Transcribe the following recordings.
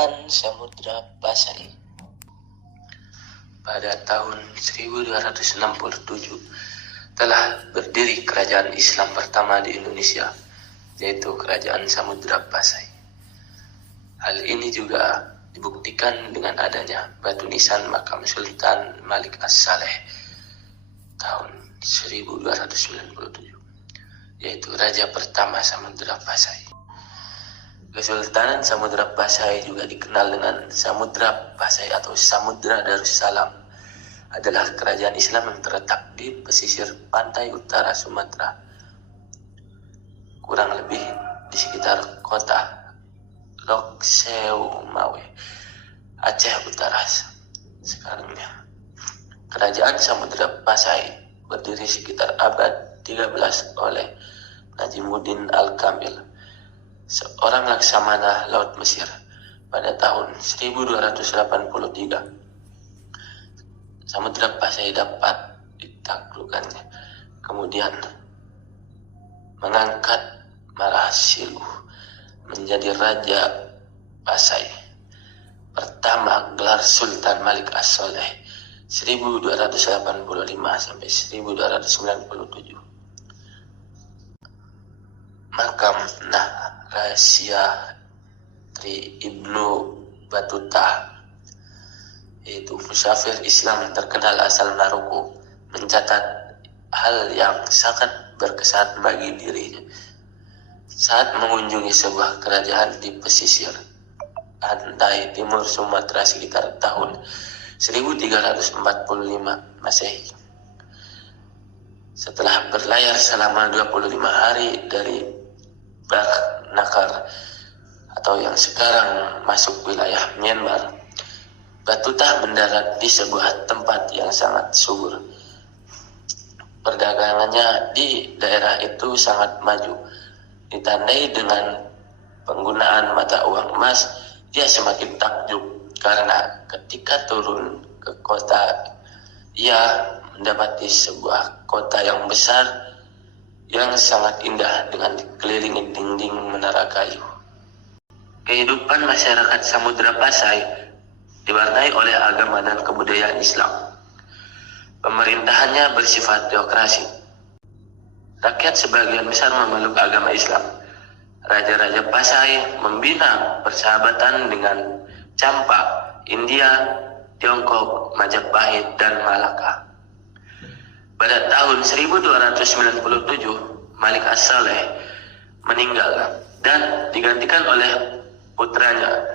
Kerajaan Samudra Pasai. Pada tahun 1267 telah berdiri kerajaan Islam pertama di Indonesia, yaitu Kerajaan Samudra Pasai. Hal ini juga dibuktikan dengan adanya batu nisan makam Sultan Malik As-Saleh tahun 1297, yaitu Raja pertama Samudra Pasai. Kesultanan Samudra Pasai juga dikenal dengan Samudra Pasai atau Samudra Darussalam, adalah kerajaan Islam yang terletak di pesisir pantai utara Sumatera, kurang lebih di sekitar kota Lok Seumawe, Aceh Utara sekarangnya. Kerajaan Samudra Pasai berdiri sekitar abad 13 oleh Najimuddin Al-Kamil, seorang laksamana laut Mesir, pada tahun 1283. Samudra Pasai dapat ditaklukkannya, kemudian mengangkat Marasiluh menjadi Raja Pasai pertama gelar Sultan Malik As-Saleh 1285 sampai 1297. Makam Rahasia Tri Ibnu Battuta, yaitu musafir Islam terkenal asal Maroko, mencatat hal yang sangat berkesan bagi dirinya saat mengunjungi sebuah kerajaan di pesisir pantai timur Sumatera sekitar tahun 1345 Masehi. Setelah berlayar selama 25 hari dari Barak Nakar atau yang sekarang masuk wilayah Myanmar, Battuta mendarat di sebuah tempat yang sangat subur. Perdagangannya di daerah itu sangat maju, ditandai dengan penggunaan mata uang emas. Dia semakin takjub karena ketika turun ke kota, ia mendapati sebuah kota yang besar yang sangat indah dengan dikelilingi dinding menara kayu. Kehidupan masyarakat Samudra Pasai diwarnai oleh agama dan kebudayaan Islam. Pemerintahannya bersifat teokrasi. Rakyat sebagian besar memeluk agama Islam. Raja-raja Pasai membina persahabatan dengan Champa, India, Tiongkok, Majapahit, dan Malaka. Pada tahun 1297, Malik As-Saleh meninggal dan digantikan oleh putranya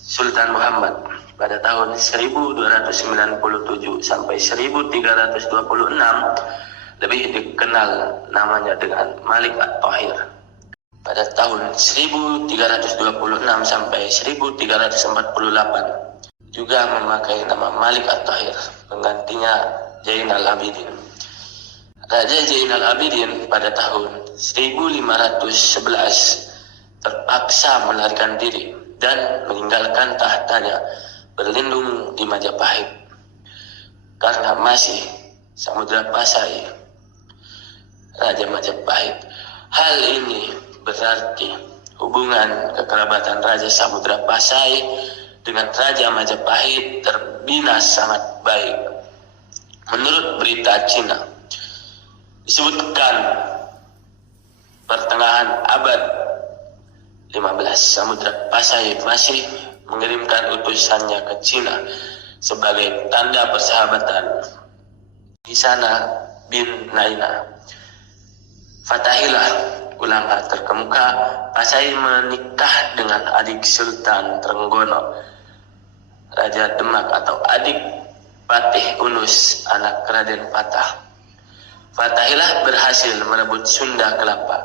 Sultan Muhammad pada tahun 1297 sampai 1326, lebih dikenal namanya dengan Malik At-Tahir. Pada tahun 1326 sampai 1348 juga memakai nama Malik At-Tahir, penggantinya Zainal Abidin. Raja Zainal Abidin pada tahun 1511 terpaksa melarikan diri dan meninggalkan tahtanya, berlindung di Majapahit karena masih Samudra Pasai Raja Majapahit. Hal ini berarti hubungan kekerabatan Raja Samudra Pasai dengan Raja Majapahit terbina sangat baik. Menurut berita Cina, disebutkan pertengahan abad 15 Samudra Pasai masih mengirimkan utusannya ke Cina sebagai tanda persahabatan. Di sana bin Naina Fatahillah, ulama terkemuka Pasai, menikah dengan adik Sultan Trenggono, Raja Demak, atau adik Patih Unus, anak Raden Patah. Fatahillah berhasil merebut Sunda Kelapa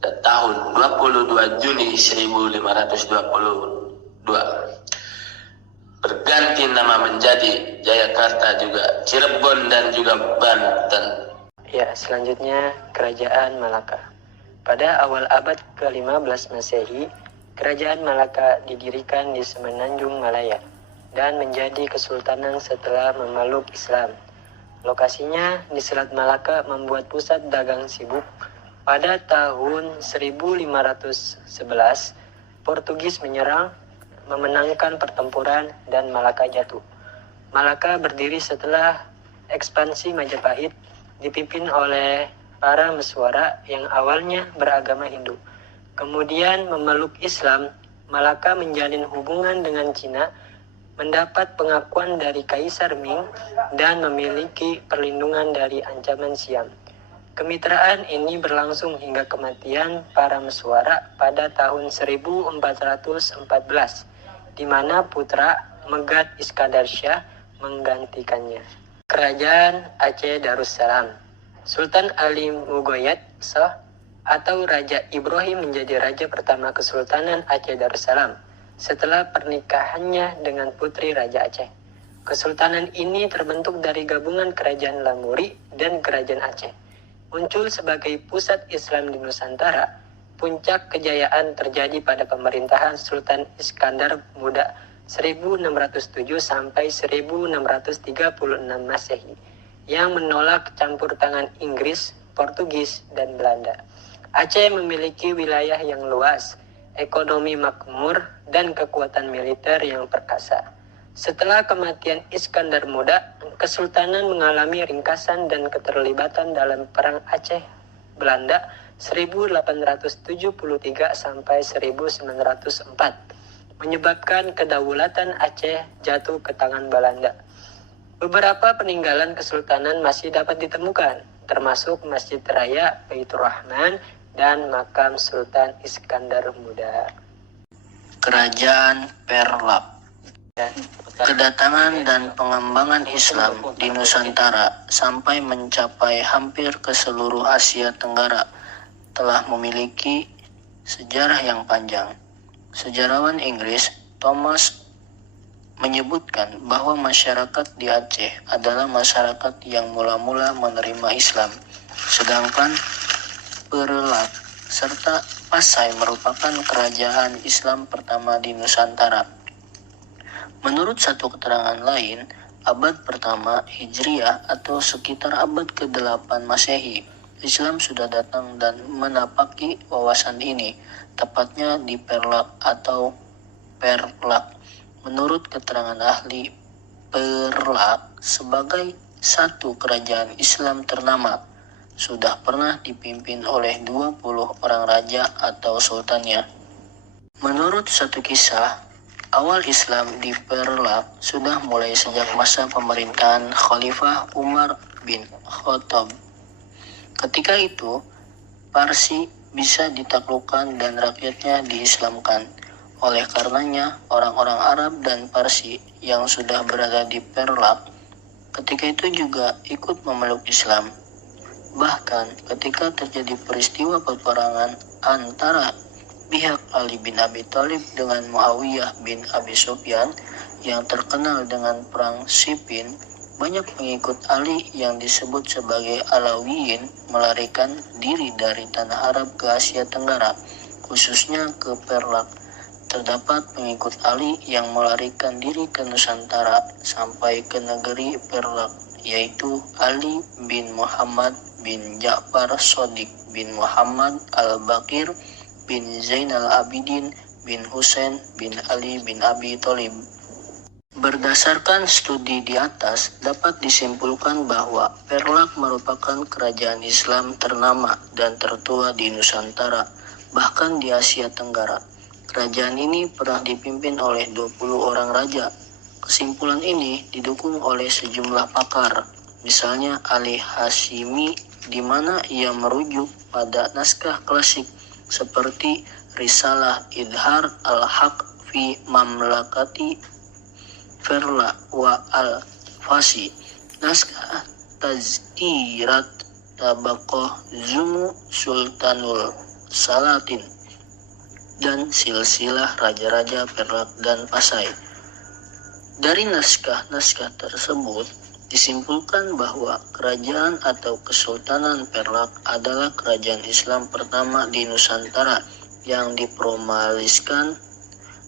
pada tahun 22 Juni 1522. Berganti nama menjadi Jayakarta, juga Cirebon, dan juga Banten. Ya, selanjutnya Kerajaan Malaka. Pada awal abad ke-15 Masehi, Kerajaan Malaka didirikan di Semenanjung Malaya dan menjadi kesultanan setelah memeluk Islam. Lokasinya di Selat Malaka membuat pusat dagang sibuk. Pada tahun 1511, Portugis menyerang memenangkan pertempuran dan Malaka jatuh. Malaka berdiri setelah ekspansi Majapahit dipimpin oleh para Meswara yang awalnya beragama Hindu. Kemudian memeluk Islam, Malaka menjalin hubungan dengan Cina, mendapat pengakuan dari Kaisar Ming, dan memiliki perlindungan dari ancaman Siam. Kemitraan ini berlangsung hingga kematian para Meswara pada tahun 1414, di mana putra Megat Iskandar Shah menggantikannya. Kerajaan Aceh Darussalam. Sultan Ali Mugoyat Shah atau Raja Ibrahim menjadi raja pertama Kesultanan Aceh Darussalam setelah pernikahannya dengan putri Raja Aceh. Kesultanan ini terbentuk dari gabungan Kerajaan Lamuri dan Kerajaan Aceh. Muncul sebagai pusat Islam di Nusantara, puncak kejayaan terjadi pada pemerintahan Sultan Iskandar Muda 1607 sampai 1636 Masehi yang menolak campur tangan Inggris, Portugis, dan Belanda. Aceh memiliki wilayah yang luas, ekonomi makmur, dan kekuatan militer yang perkasa. Setelah kematian Iskandar Muda, Kesultanan mengalami ringkasan dan keterlibatan dalam Perang Aceh Belanda 1873 sampai 1904, menyebabkan kedaulatan Aceh jatuh ke tangan Belanda. Beberapa peninggalan kesultanan masih dapat ditemukan, termasuk Masjid Raya Baitur Rahman dan makam Sultan Iskandar Muda. Kerajaan Perlak. Kedatangan dan pengembangan Islam di Nusantara sampai mencapai hampir ke seluruh Asia Tenggara telah memiliki sejarah yang panjang. Sejarawan Inggris Thomas menyebutkan bahwa masyarakat di Aceh adalah masyarakat yang mula-mula menerima Islam, sedangkan Perlak serta Pasai merupakan kerajaan Islam pertama di Nusantara. Menurut satu keterangan lain, abad pertama Hijriah atau sekitar abad ke-8 Masehi, Islam sudah datang dan menapaki wawasan ini, tepatnya di Perlak atau Perlak. Menurut keterangan ahli, Perlak sebagai satu kerajaan Islam ternama sudah pernah dipimpin oleh 20 orang raja atau sultannya. Menurut satu kisah, awal Islam di Perlak sudah mulai sejak masa pemerintahan Khalifah Umar bin Khattab. Ketika itu, Parsi bisa ditaklukkan dan rakyatnya diislamkan. Oleh karenanya, orang-orang Arab dan Parsi yang sudah berada di Perlak ketika itu juga ikut memeluk Islam. Bahkan ketika terjadi peristiwa peperangan antara pihak Ali bin Abi Thalib dengan Muawiyah bin Abi Sufyan yang terkenal dengan Perang Siffin, banyak pengikut Ali yang disebut sebagai Alawiyin melarikan diri dari tanah Arab ke Asia Tenggara, khususnya ke Perlak. Terdapat pengikut Ali yang melarikan diri ke Nusantara sampai ke negeri Perlak, yaitu Ali bin Muhammad bin Ja'far Shadiq bin Muhammad Al-Baqir bin Zainal Abidin bin Husain bin Ali bin Abi Thalib. Berdasarkan studi di atas, dapat disimpulkan bahwa Perlak merupakan kerajaan Islam ternama dan tertua di Nusantara, bahkan di Asia Tenggara. Kerajaan ini pernah dipimpin oleh 20 orang raja. Kesimpulan ini didukung oleh sejumlah pakar, misalnya Ali Hashimi, di mana ia merujuk pada naskah klasik seperti Risalah Idhar al-Haq fi Mamlakati Perla wa al-Fasi, naskah Tazkirat Tabaqah Zumu Sultanul Salatin, dan silsilah raja-raja Perlak dan Pasai. Dari naskah-naskah tersebut disimpulkan bahwa kerajaan atau Kesultanan Perlak adalah kerajaan Islam pertama di Nusantara yang dipromaliskan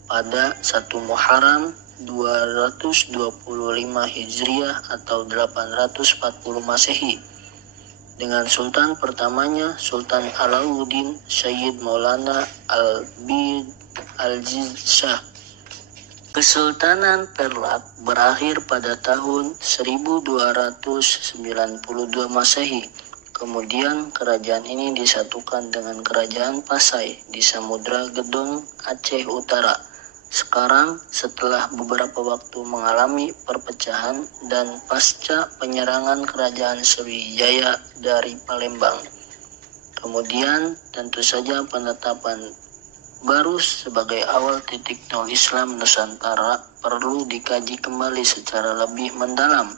pada 1 Muharram 225 Hijriah atau 840 Masehi, dengan sultan pertamanya Sultan Alauddin Sayyid Maulana Al-Bid Al-Jiz Shah. Kesultanan Perlak berakhir pada tahun 1292 Masehi. Kemudian kerajaan ini disatukan dengan kerajaan Pasai di Samudra Gedong, Aceh Utara. Sekarang setelah beberapa waktu mengalami perpecahan dan pasca penyerangan kerajaan Sriwijaya dari Palembang. Kemudian tentu saja penetapan baru sebagai awal titik nol Islam Nusantara perlu dikaji kembali secara lebih mendalam.